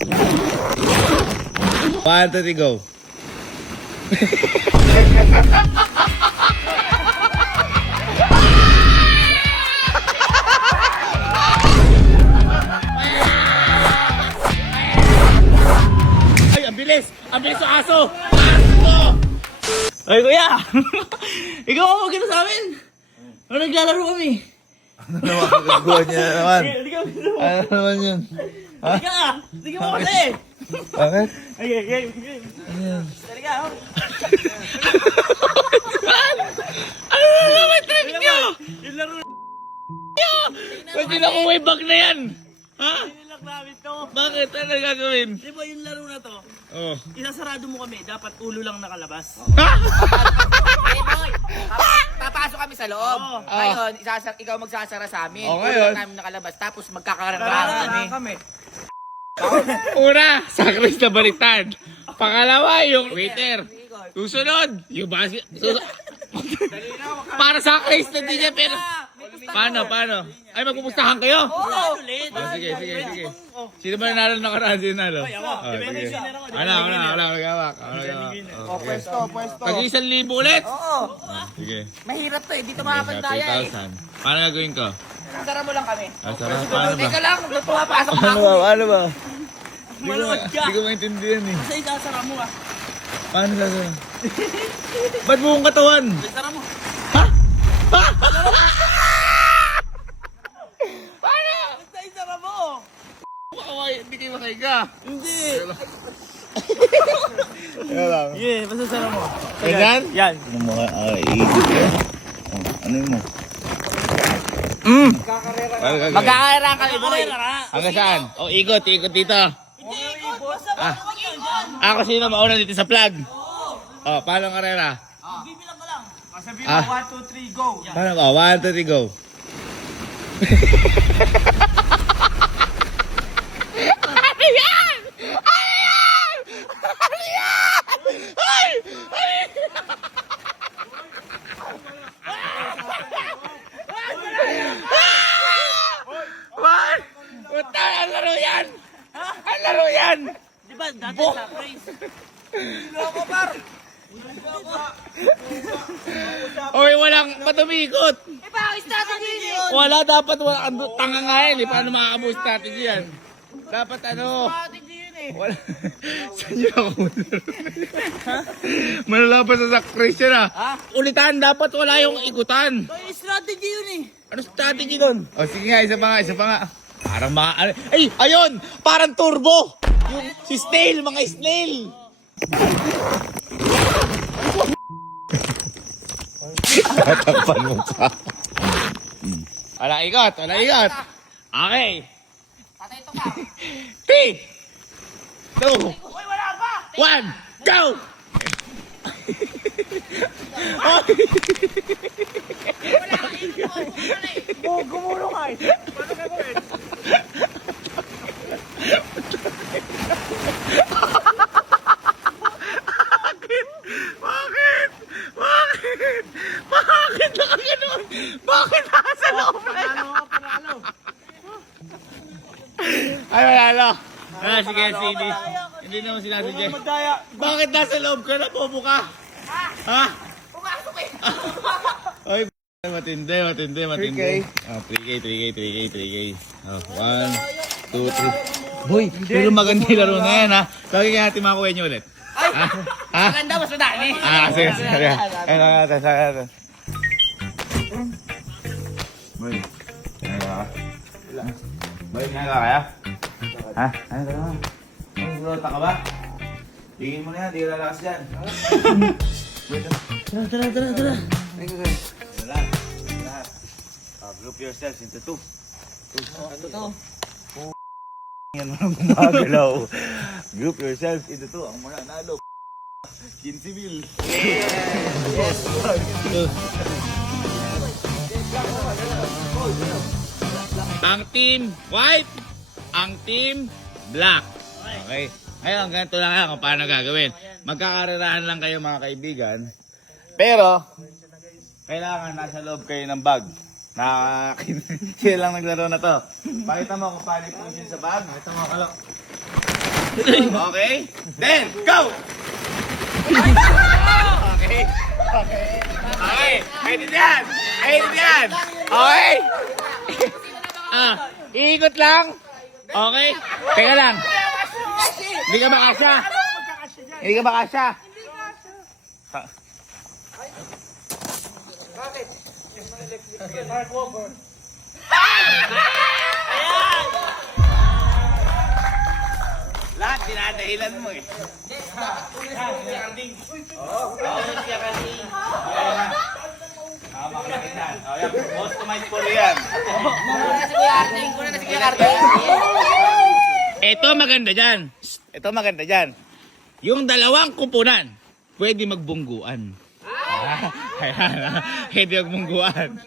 1, 2, 3, go. Ay, ang bilis! Ang bilis ng aso! Aso! Ay, kuya! Ikaw ang magkano sa amin! Ano naglalaro kami? Ano naman kagagawa niya na naman? Hindi ka magkano. Ano naman yun? Ha? Hindi ka! Hindi ka mo kasi! Bakit? Ay, Talaga, oh. Ano naman trip nyo? Yung laro nyo! Ba't nila ko may bag na yan? Ha? Nilak namin to. Bakit? Ano gagawin? Di ba yung laro na to? Oo. Isasarado mo kami, dapat ulo lang nakalabas. Ha? Hey boy, papasok kami sa loob. Ngayon, ikaw magsasara sa amin. Oh, Ulo ngayon. lang namin nakalabas. Tapos magkakarang kami. Una, sa Chris na baliktad. Pangalawa, yung waiter. Susunod, yung basket. Para sa Chris na din niya, pero... Paano? Ay, magpupustahan kayo? Oo! Sige. Sino ba nanalo nakaraan? Sino nanalo? Sige. Wala. Pwesto. Tag-1,000 ulit? Oo. Sige. Mahirap to eh. Dito makapagdaya eh. 3,000. Paano gagawin ko? Sara mo lang kami. Sarap. Paano ba? Teka lang, pumapasok na Ano ako. ba? Ano ba? Hindi ko maintindihan eh. Kasi isasara mo ah. Paano gagawin? Ba't buong katawan? Isasara mo. Basta isara mo. Hindi kayo makahiga. Hindi. Ano lang? Yeah, basta sara mo. Ganyan? Yan. Ano mo ka? Iigit ka? Ano yun mo? Paano gagawin? Magkakairang kami boy. Hanggang saan? O, ikot dito. Ah. Ako sino mauna dito sa plug? O, paano ang karera? Bibilang ka lang. Sabihin mo, 1, 2, 3, go. Paano ba? 1, 2, 3, go. Ano yan? Ang laro yan! Ang laro yan! Di ba dati sa race? Loko par. Oy, walang patumikot! Eh bakit strategy yun? Wala, dapat wala. Tanga nga yan eh. Paano makakabo strategy yan? Dapat ano? Strategy yun eh. Wala. Saan nyo ako? Malalapas sa Christian ah. Ulitan, dapat wala yung ikutan. Ay, strategy yun eh. Ano strategy nun? O sige nga, isa pa nga. Parang mga... Ay, ayun! Parang turbo! Yung si snail, mga snail! Tatakpan mo pa. Wala ikot. Okay. Patay ito ka. 3, 2, Uy, wala pa. 1, go! Wala ka ikot mo. Gumulong ka eh. Paano gagawin? Bakit nakaganon? Bakit nasa loob na yan? Ay, manalo. Sige, CD. Hindi naman sinasadya. Bakit nasa loob ka na, bobo ka? Ha? Pumasok eh. Ay, matindi. 3K. 3K. Oh, 1, 2, 3. Boy, pero maganda yung laro na yan, ha? Kaya kaya natin makakuha nyo ulit. Ay, Ha? maganda mas madami. Sige. Ayun lang natin, saka natin. Boy, ginagawa kaya? Ha? Ano ka naman? Sulota ka ba? Tingin mo na yan, di ka lalakas dyan. Tara. Ay, gagawin. Lahat. Group yourselves into two. Ano to? Yan mo lang gumagalaw. Group yourselves into two. Ang muna, nalo. 15,000. Ang team white, ang team black. Okay. Ngayon, ganito lang yan kung paano gagawin. Magkakarirahan lang kayo mga kaibigan. Pero, kailangan nasa loob kayo ng bag. Sila lang naglaro na to. Pakita mo kung paano i-push yun sa bag. Pakita mo kalok. Okay? Then, go! Okay. Okay. Pwede yan. Pwede yan. Okay? Iikot lang. Okay? Teka lang. Hindi ka makasya. Hindi ka makasya. Lahat dinadahilan mo eh. Customize po yan. Kuna si Kuya Arting. Kuna na si Kuya Arting. Ito maganda dyan. Ito maganda dyan. Yung dalawang kupunan, pwede magbungguan. Ayan. Pwede magbungguan.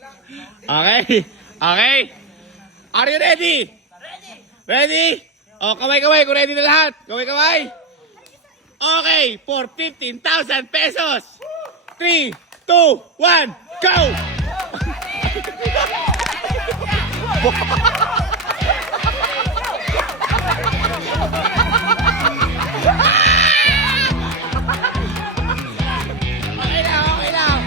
Okay? Okay? Are you ready? Ready? O, kaway-kaway. Kung ready na lahat. Kaway-kaway. Okay. For 15,000 pesos. 3, 2, 1, go! Okay lang, okay lang.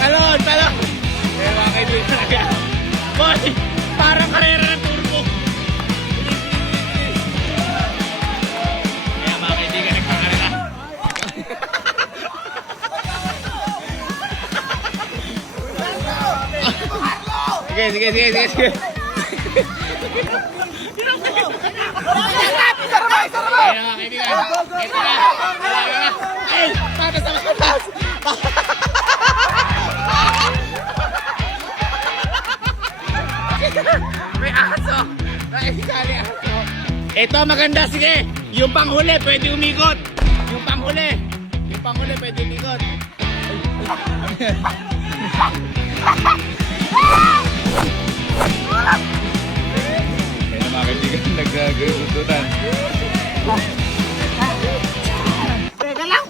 Talon, talon. Eh, mga kaibigan talaga. Boy, parang karera ng turbo. Kaya mga kaibigan, nagpakarera. Sige, sige, sige, sige, sige. Ayan mga kaibigan. Ito na. Ay, patas na patas. May aso. Nakikali aso. Ito maganda, sige. Yung panghuli pwede umikot. Yung panghuli. Yung panghuli pwede umikot. Kaya mga kaibigan, nagkagalututan. Teka lang.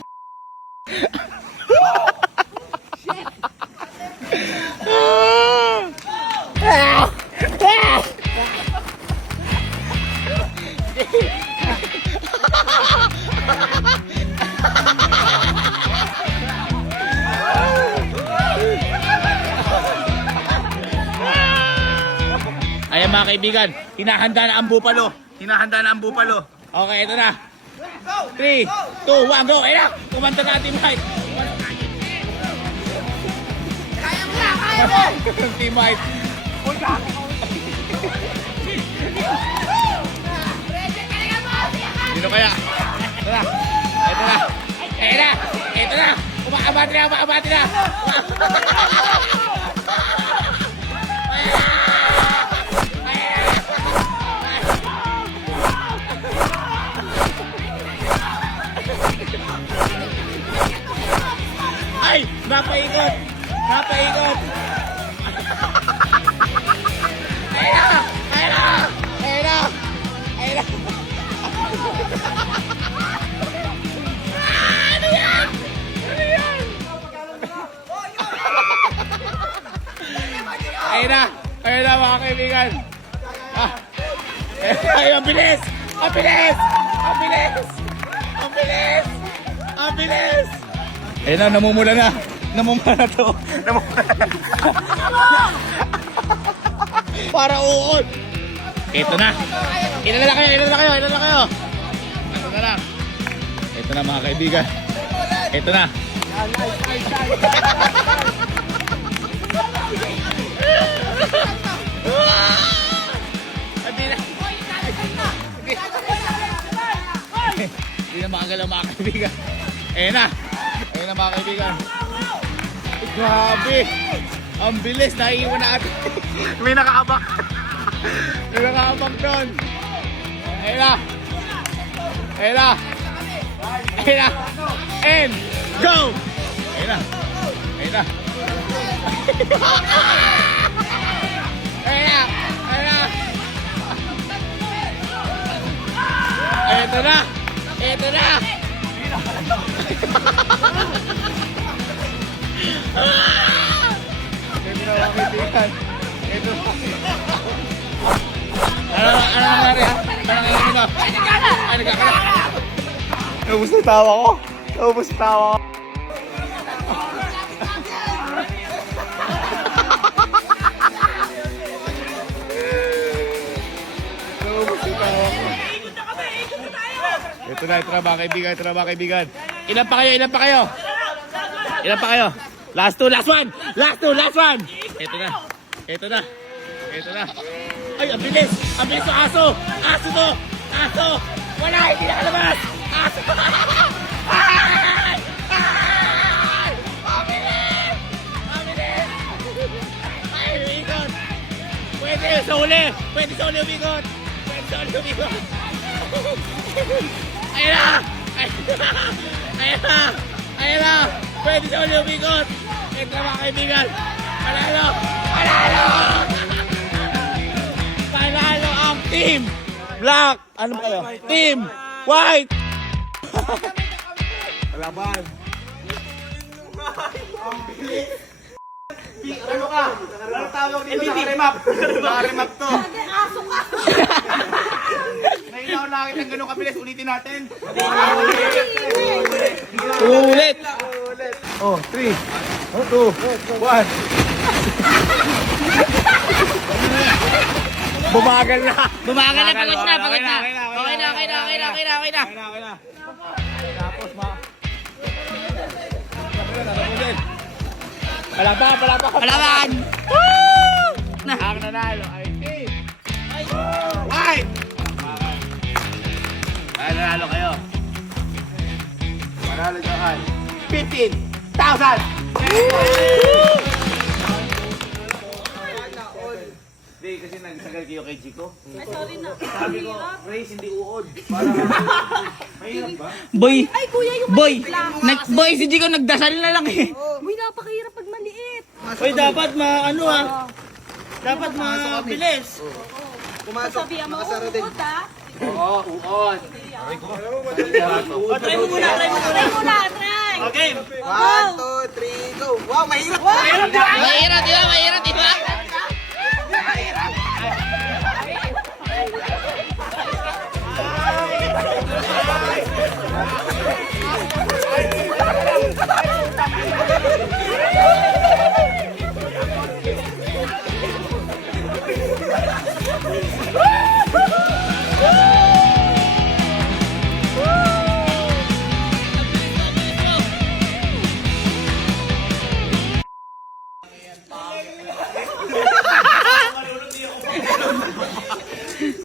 Ayan mga kaibigan, hinahanda na ang bupalo. Hinahanda na ang bupalo. Okay, ito na. 3, 2, 1, go! Ayan na! Kumanta na Team White. Kaya mo na, kaya mo! Team White. Sino kaya? Ito na. Ito na. Ito na. Ito na. Umaabati na. Umaabati na. Ay! Napaikot! Napaikot! Ayun na! Ayun na! Ayun na! Ayun na! Ano yan? Ano yan? Ayun na! Ayun na mga kaibigan! Ay, ang bilis! Ang bilis! Ang bilis! Ang bilis! Ang bilis! Ayun na, namumula na. Namumula na to. Namumula na. Para uod. Ito na. Ilan na kayo, ilan na kayo, ilan na kayo. Ito na lang. Ito na mga kaibigan. Ito na. Hindi na. Hindi na makagalaw mga kaibigan. Ayun na. Ayun na mga kaibigan. Grabe. Ang bilis. Naiiwan natin. May nakaabak. May nakaabak doon. Ayun na. Ayun na. Ayun na. And go. Ayun na. Ayun na. Ayun na. Ayun na. Ito na. Ito na. nagkakalat. Naubos na yung tawa ko. Naubos yung tawa ko. Naubos yung tawa ko. Ito na mga kaibigan, ito na mga kaibigan. Ilan pa kayo? Ilan pa kayo? Ilan pa kayo? Last two, last one! Last two, last one! Ito na. Ito na. Ito na. Ay, ang bilis! Ang bilis ng aso! Aso to! Aso! Wala! Hindi nakalabas! Aso! Ay! Ay! Ang bilis! Ang bilis! Ay, umikot! Pwede sa uli! Pwede sa uli umikot! Pwede sa uli umikot! Ayun na! Ayun na! Ayun na! Pwede sa uli umikot! Ito na mga kaibigan! Panalo! Panalo! Panalo ang team Black! Ano ba kayo? Team White! Kalaban. Ano ka? Ano tawag dito? Naka-remap. Naka-remap to. Aso ka! Ngayon ako nakakita ng ganun kabilis. Ulitin natin. Ulit! Oh, 3, 2, 1. Bumagal na. Bumagal na, pagod na, pagod na. Okay na. Okay na. Tapos Palaban! Ang nanalo ay team. White! Ay, nanalo kayo. Manalo dyan ay 15,000! Hindi, kasi nagsagal kayo kay Chico. Ay, sorry na. Sabi ko, Grace, hindi uod. Parang mahirap ba? Boy! Ay, kuya, yung Boy! maliit lang. Boy, si Chico nagdasal na lang eh. Uy, napakahirap pag maliit. Uy, dapat dapat mabilis. Sabihan mo, uukot ha. Oo, uod. Try mo muna. Try muna, try. Okay. 1, 2, 3, go. Wow, mahirap. Mahirap, di ba? Mahirap, di ba?